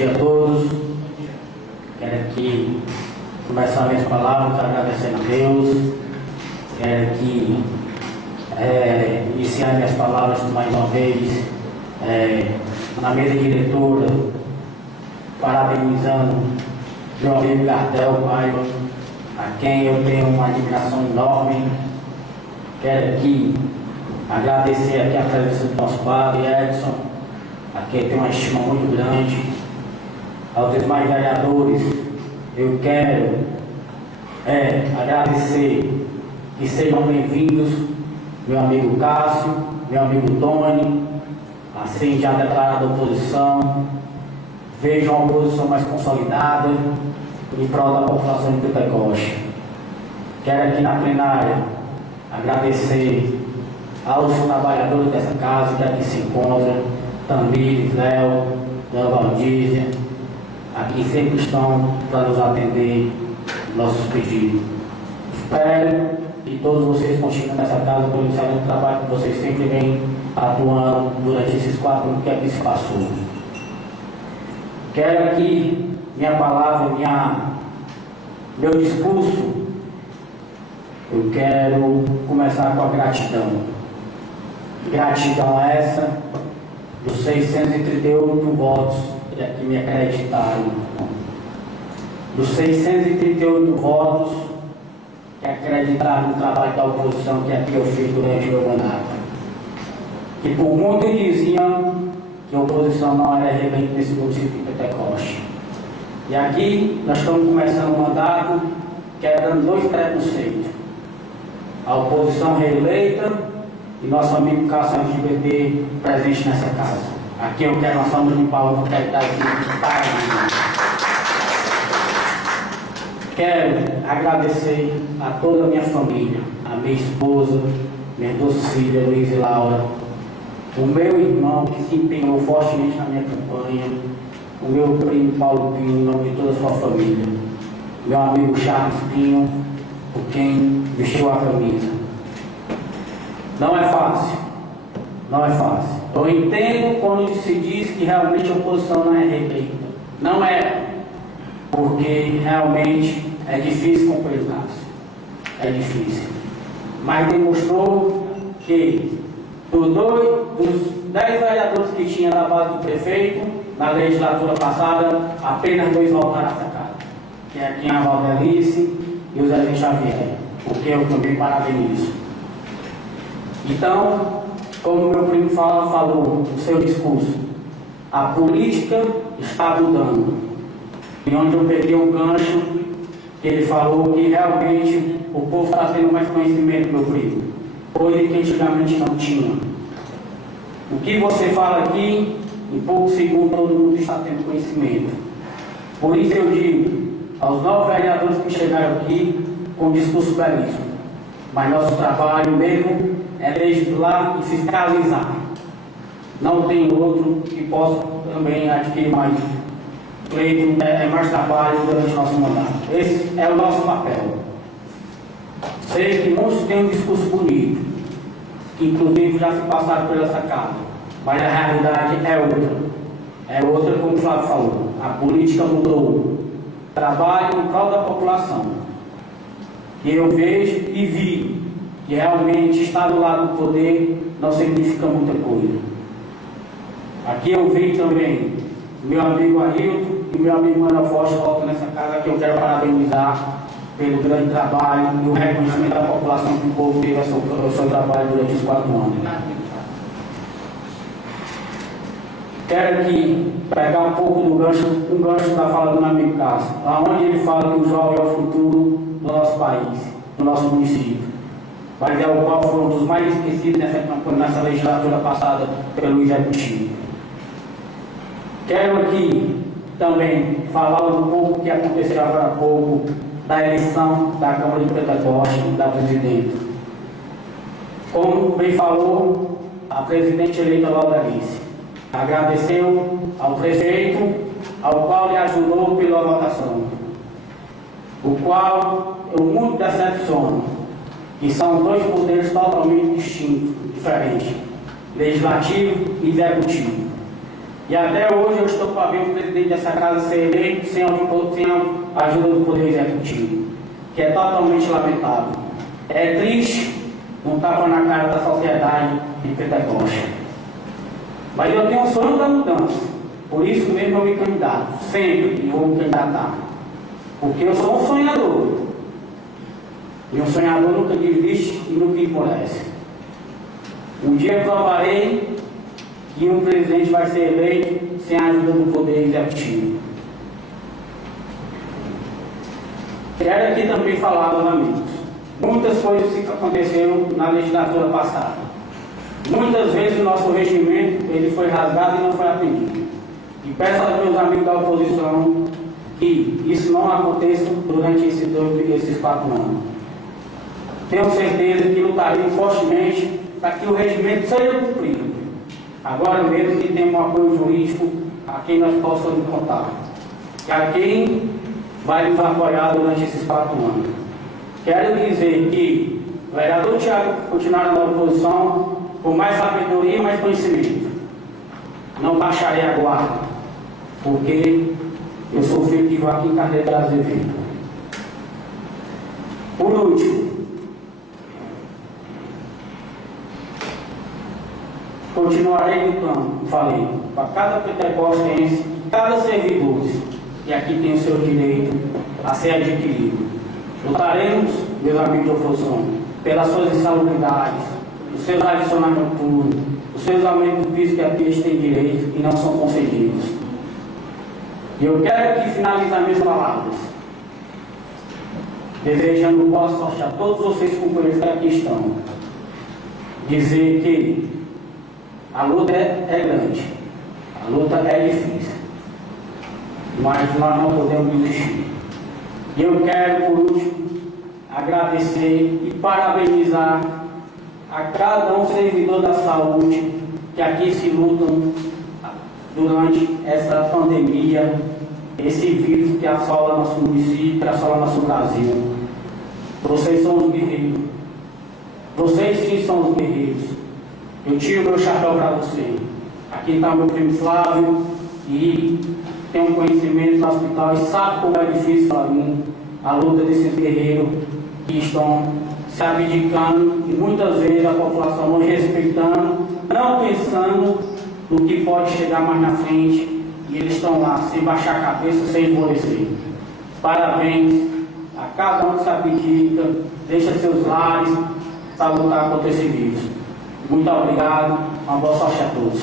dia a todos. Quero aqui começar minhas palavras agradecendo a Deus. Quero aqui iniciar minhas palavras mais uma vez na mesa diretora, parabenizando meu amigo Gardel Paiva, a quem eu tenho uma admiração enorme. Quero aqui agradecer aqui a presença do nosso padre Edson, a quem tem uma estima muito grande. Aos demais vereadores, eu quero agradecer que sejam bem-vindos meu amigo Cássio, meu amigo Tony, assim já declarada oposição. Vejam a oposição mais consolidada em prol da população de Pentecoste. Quero aqui na plenária agradecer aos trabalhadores dessa casa que aqui se encontram, Tamires, Léo, Dona Valdísia, aqui sempre estão para nos atender nossos pedidos. Espero que todos vocês continuem nessa casa pelo excelente trabalho que vocês sempre vêm atuando durante esses 4 anos que aqui se passou. Quero aqui minha palavra, meu discurso, eu quero começar com a gratidão. Gratidão essa dos 638 votos que me acreditaram. Dos 638 votos que acreditaram no trabalho da oposição que aqui eu fiz durante o meu mandato. Que por muito diziam que a oposição não era reeleita nesse município de Pentecoste. E aqui nós estamos começando um mandato quebrando 2 preconceitos. A oposição reeleita e nosso amigo Cássio LGBT presente nessa casa. Aqui eu quero uma salva de palmas para quero dar aqui para Quero agradecer a toda a minha família, a minha esposa, minha doce filha Luiz e Laura, o meu irmão que se empenhou fortemente na minha campanha, o meu primo Paulo Pinho, em nome de toda a sua família, meu amigo Charles Pinho, por quem vestiu a camisa. Não é fácil, não é fácil. Eu entendo quando se diz que realmente a oposição não é reeleita. Não é, porque realmente é difícil cumprir isso. É difícil. Mas demonstrou que dos 10 vereadores que tinha na base do prefeito, na legislatura passada, apenas 2 voltaram a essa casa. Que é aqui a Valdelice e o Zé Xavier, porque eu também parabenizo. Então, como meu primo falou no seu discurso, a política está mudando. E onde eu peguei um gancho, que ele falou que realmente o povo está tendo mais conhecimento, meu primo, coisa que antigamente não tinha. O que você fala aqui, em poucos segundos todo mundo está tendo conhecimento. Por isso eu digo aos 9 vereadores que chegaram aqui com um discurso belíssimo, mas nosso trabalho mesmo é legislar e fiscalizar. Não tem outro que possa também adquirir mais pleito, mais trabalho durante o nosso mandato. Esse é o nosso papel. Sei que muitos têm um discurso bonito, que inclusive já se passaram por essa casa, mas a realidade é outra. É outra, como o Flávio falou. A política mudou. Trabalho em prol da população. E eu vejo e vi que realmente estar do lado do poder não significa muita coisa. Aqui eu vi também meu amigo Arilton e meu amigo Manuel Forte voltam nessa casa, que eu quero parabenizar pelo grande trabalho e o reconhecimento da população que o povo teve o seu trabalho durante os 4 anos. Quero aqui pegar um pouco do gancho da fala do meu amigo Cássio, onde ele fala que o jovem é o futuro do nosso país, do nosso município. Mas é o qual foi um dos mais esquecidos nessa legislatura passada pelo Executivo. Quero aqui também falar um pouco que aconteceu agora há pouco da eleição da Câmara de Pentecoste, da presidente. Como bem falou a presidente eleita Valdelice, agradeceu ao prefeito, ao qual lhe ajudou pela votação, o qual eu muito decepciono, que são 2 poderes totalmente distintos, diferentes, legislativo e executivo. E até hoje eu estou para ver o presidente dessa casa ser eleito sem a ajuda do Poder Executivo, que é totalmente lamentável. É triste um tapa na cara da sociedade de Pentecoste. Mas eu tenho um sonho da mudança, por isso mesmo eu me candidato, sempre, e vou me candidatar. Porque eu sou um sonhador. E um sonhador nunca desiste e nunca empobrece. Um dia eu provarei que um presidente vai ser eleito sem a ajuda do Poder Executivo. Quero aqui também falar, meus amigos, muitas coisas que aconteceram na legislatura passada. Muitas vezes o nosso regimento ele foi rasgado e não foi atendido. E peço aos meus amigos da oposição que isso não aconteça durante esses 4 anos. Tenho certeza que lutaremos fortemente para que o regimento seja cumprido. Agora mesmo que temos um apoio jurídico a quem nós possamos contar. E a quem vai nos apoiar durante esses 4 anos. Quero dizer que o vereador Thiago continuará na oposição com mais sabedoria e mais conhecimento. Não baixarei a guarda, porque eu sou efetivo aqui em Carneiro de Azevedo. Por último, continuarei lutando, falei, para cada pentecostense, cada servidor, e aqui tem o seu direito a ser adquirido. Lutaremos, meus amigos de oposição, pelas suas insalubridades, os seus adicionais noturnos, os seus aumentos do piso que aqui eles têm direito e não são concedidos. E eu quero aqui finalizar minhas palavras, desejando boa sorte a todos vocês companheiros que aqui estão. Dizer que a luta é grande, a luta é difícil, mas nós não podemos desistir. E eu quero, por último, agradecer e parabenizar a cada um servidor da saúde que aqui se lutam durante essa pandemia, esse vírus que assola nosso município, que assola nosso Brasil. Vocês são os guerreiros. Vocês sim são os guerreiros. Eu tiro meu chapéu para você. Aqui está o meu primo Flávio e tem um conhecimento no hospital e sabe como é difícil para mim a luta desses guerreiros que estão se abdicando e muitas vezes a população não respeitando, não pensando no que pode chegar mais na frente e eles estão lá sem baixar a cabeça, sem esmorecer. Parabéns a cada um que se abdica, deixa seus lares para lutar contra esse vírus. Muito obrigado, uma boa sorte a todos.